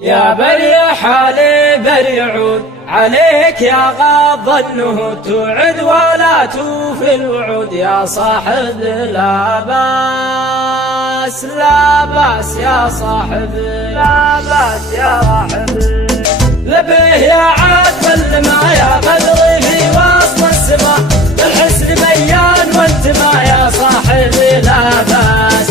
يا بريح حالي بريعود عليك يا غاض النهود، توعد ولا توفي الوعود يا صاحب لا باس لا باس يا صاحب لا باس يا صاحب. لبيه يا عاتب اللما يا بدري في وسط السما، الحسن بيان وانتما يا صاحب لا باس.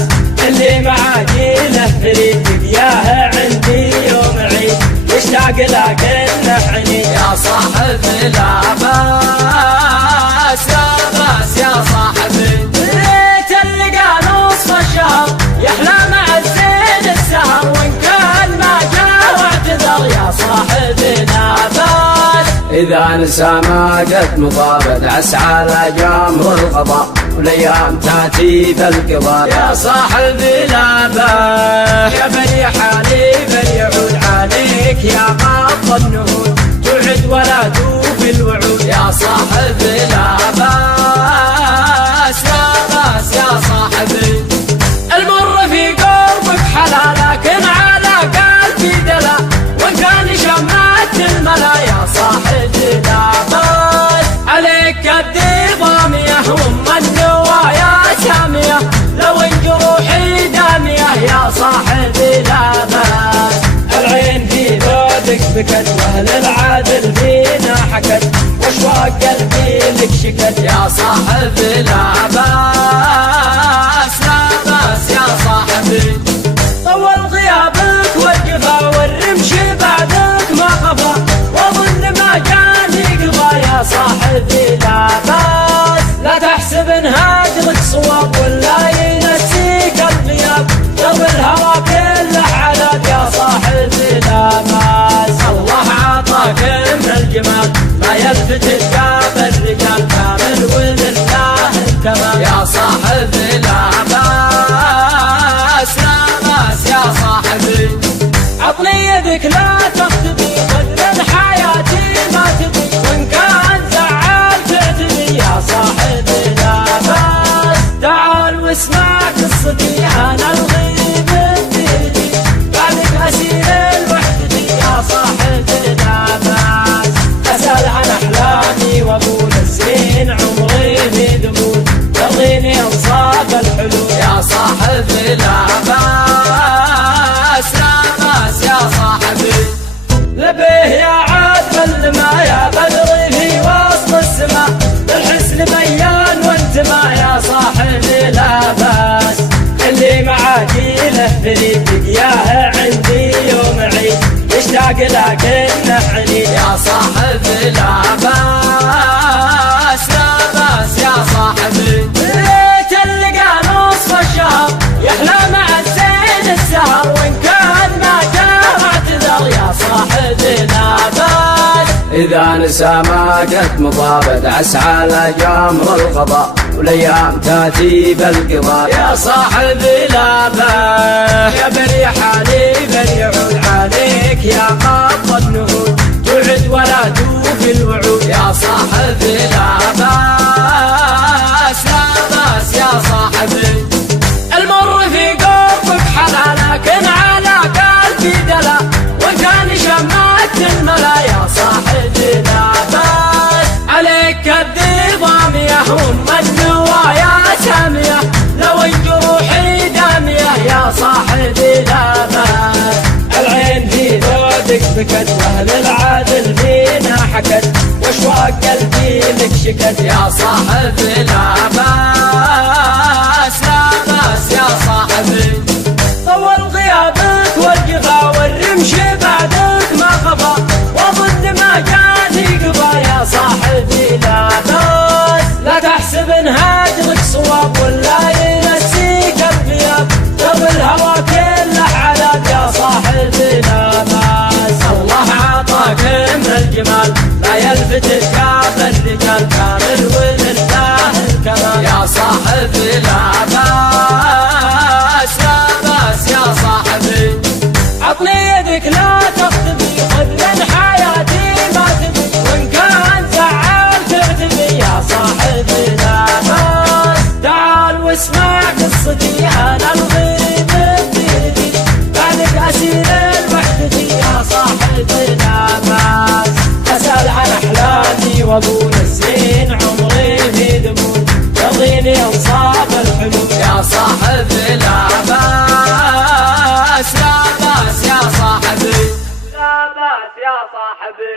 اللي معاقيله فريد ياه عندي يوم عيد، يشتاق لك النحني يا صاحب لا باس لا باس يا صاحبي. ريت اللقى نصف الشهر يحلى مع الزين السهر، وان كان ما جاء واعتذر يا صاحبي لا باس. إذا نسى ما قد مضى أسعى لجمر القضاء، والايام تاتي بالقضاء يا صاحبي لا باس. يا بريح حالي بريعود عليك يا غاض النهود، توعد ولا توفي الوعود يا صاحبي لا باس لا باس يا صاحبي. المر في قلبك حلا لكن على قلبي دلا، وان كان شمعت الملا يا صاحبي لا باس. عليك قدي ضاميه وام النوايا ساميه، لو ان جروحي داميه يا صاحبي لا باس. العين في ذودك بكت واهل العادل فينا حكت، واشواق قلبي لك شكت يا صاحبي لا باس لا باس يا صاحبي. طول غيابك والجفا والرمش بعدك ما خفى، واظن ما جاني قضى يا صاحبي لا باس. لا تحسب ان هاجرك صواب ولا ينسيك الغياب، لو الهوى كله عذاب يا صاحبي لا باس. الله عطاك من الجمال ما يلفت الجاب الرجال، كامل ولله الكمال يا صاحبي لا باس لا باس يا صاحبي. عطني يدك لا تختفي قدر حياتي ما تبي، وان كان زعل تعتني يا صاحبي لا باس. تعال واسمع قصتي انا الغيب بيدي، بعدك اسير الوحدتي يا صاحبي لا باس. اسال عن احلامي واقول الزين عمري في ذبول، ترضيني انصاف الحلول يا صاحبي لا باس لا باس يا صاحبي. لبيه يا عاتب اللما يا بدري في وسط السما، الحسن بيان وانتما يا صاحبي لا باس. اللي معاقيله فريد ياه عندي يوم عيد، يشتاق لك النحني يا صاحبي لا باس لا باس يا صاحبي. ريت اللقى نصف الشهر يحلى مع الزين السهر، وان كان ما جاء واعتذر يا صاحبي لا باس. إذا نسى ما قد مضى أسعى لجمر القضاء، والايام تاتي بالقضاء يا صاحبي لا باس. يا بريح حالي بريعود عليك يا غاض النهود، توعد ولا توفي الوعود يا صاحبي لا باس لا باس يا صاحبي. المر في قلبك حلا لكن على قلبي دلا، وان كان شمعت الملا يا صاحبي لا باس. عليك قدي ضاميه وام النوايا ساميه، لو ان جروحي داميه يا صاحبي لا باس. العين في ذودك بكت واهل العادل فينا حكت، واشواق قلبي لك شكت يا صاحبي لا باس لا باس يا صاحبي. طول غيابك والجفا والرمش بعدك ما خفى، واظن ما جاني قضى يا صاحبي لا باس. لا تحسب ان هاجرك صواب ولا ينسيك الغياب، لو الهوى كله عذاب يا صاحبي لا باس. الله عطاك من الجمال ما يلفت الكاف الرجال، كامل ولله الكمال واقول الزين عمري في ذمول يرضيني انصاف الحلول. يا صاحبي لا باس لا باس يا صاحبي، لا باس يا صاحبي.